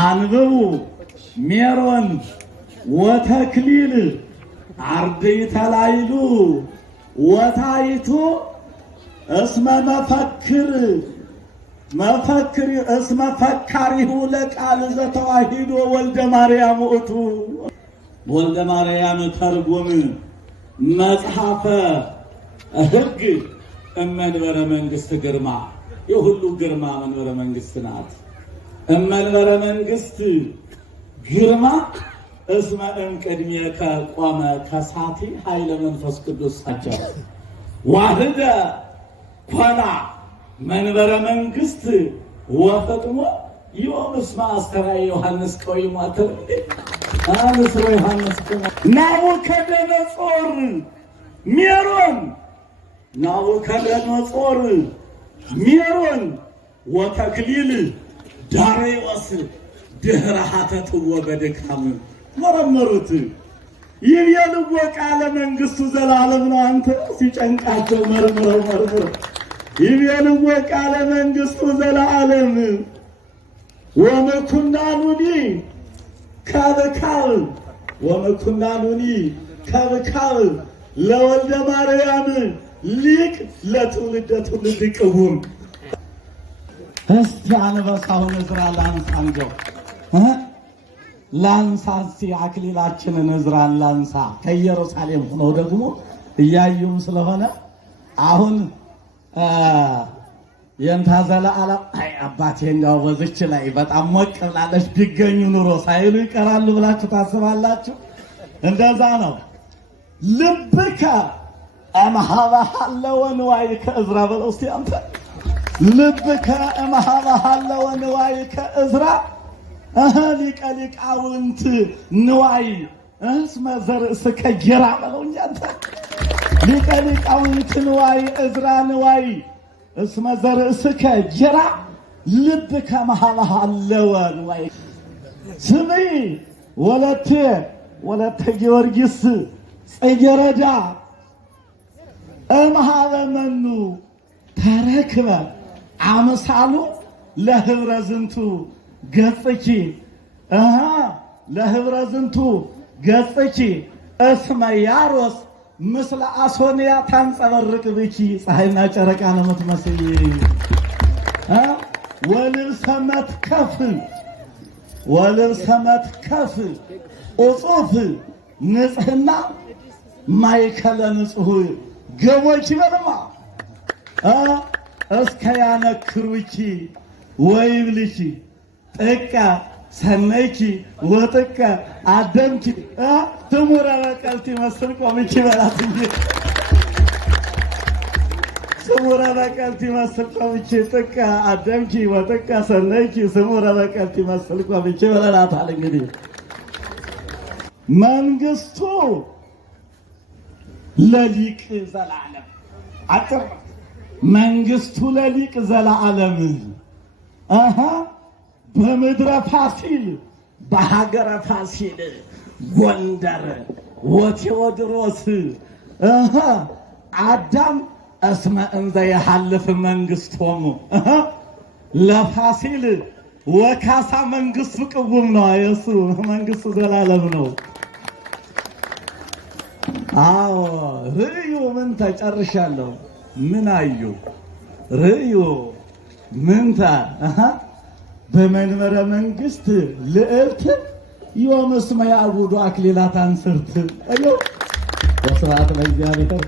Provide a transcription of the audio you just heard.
አንብቡ ሜሮን ወተክሊል አርድእተ ላይሉ ወታይቱ እስመ ፈካሪሁ ለቃል ዘተዋሂዶ ወልደ ማርያም ውእቱ። ወልደ ማርያም ተርጉም መጽሐፈ ሕግ እመንበረ መንግስት ግርማ። የሁሉ ግርማ መንበረ መንግስት ናት። እመንበረ መንግስት ግርማ እስመ እምቅድሜከ ቆመ ከሳቲ ኃይለ መንፈስ ቅዱስ ሳቸው ዋህደ ኮና መንበረ መንግስት ወፈጥሞ ዮም እስመ አስተርአየ ዮሐንስ ቀዊሟተ አንስሮ ዮሐንስ ናቡከደነጾር ሜሮን ናቡከደነጾር ሜሮን ወተክሊል ዳርዮስ ድህረ ሀተትዎ በድካም መረመሩት። ይቤልዎ ቃለ መንግስቱ ዘላለም ነው። አንተ ሲጨንቃቸው መርምረው ይቤልዎ ቃለ መንግስቱ ዘላለም ወመኩናኑኒ ከብካብ ለወልደ ማርያም ሊቅ ለትውልደ ትውልድ ቅቡም። እስቲ አንበሳውን እዝራ ላንሳ እንጀው ላንሳ እስቲ አክሊላችንን እዝራን ላንሳ። ከኢየሩሳሌም ሆነው ደግሞ እያዩም ስለሆነ አሁን የንታ ዘለዓለም አይ አባቴ እንዳው በዝች ላይ በጣም ሞቅ ብላለች ቢገኙ ኑሮ ሳይሉ ይቀራሉ ብላችሁ ታስባላችሁ? እንደዛ ነው። ልብከ እምኀበ ሀለወ ንዋይከ እዝራ በለው እስቲ አንተ ልብከ እምኀበ ሀለወ ንዋይከ እዝራ ሊቀ ሊቃውንት ንዋይ እስመ ዘርእስከ ጌራ በለው እንጂ አንተ ሊቀ ሊቃውንት ንዋይ እዝራ ንዋይ እስመ ዘርእስከ ጌራ ልብከ እምኀበ ሀለወ ንዋይ ስሚ ወለተ ጊዮርጊስ ጽጌረዳ እምኀበ መኑ ተረክበ አምሳሉ ለህብረ ዝንቱ ገጽኪ ለህብረ ዝንቱ ገጽኪ እስመ ያሮስ ምስለ አሶንያ ታንጸበርቅ ብኪ። ፀሐይና ጨረቃ ነው የምትመስይ። ወልብሰ መትከፍ ኡጹፍ ንጽሕና ማይከለ ንጹሕ ገቦች በለማ እስከ ያነክሩኪ ወይብልኪ ጥቀ ሰነይኪ ወጥቀ አደምኪ ትሙረ በቀልቲ መስል ቆምኪ በላት እንጂ ስሙረ በቀልቲ መስል ቆምኪ ጥቀ አደምኪ ወጥቀ ሰነይኪ ስሙረ በቀልቲ መስል ቆምኪ በላታል። እንግዲህ መንግስቱ ለሊቅ ዘላለም አጥር መንግስቱ ለሊቅ ዘላለም በምድረ ፋሲል በሀገረ ፋሲል ጎንደር ወቴዎድሮስ አዳም እስመ እንዘ የሐልፍ መንግስቶሙ ለፋሲል ወካሳ መንግስቱ ቅቡም ነው። የሱ መንግስቱ ዘላለም ነው። አዎ ርእዩ ምን ተጨርሻለሁ። ምን አዩ ርእዩ ምንታ በመንበረ መንግስት ልዕልት ዮም እስመ ያዕቡዱ አክሊላተ አንስርት። ወስብሐት ለእግዚአብሔር።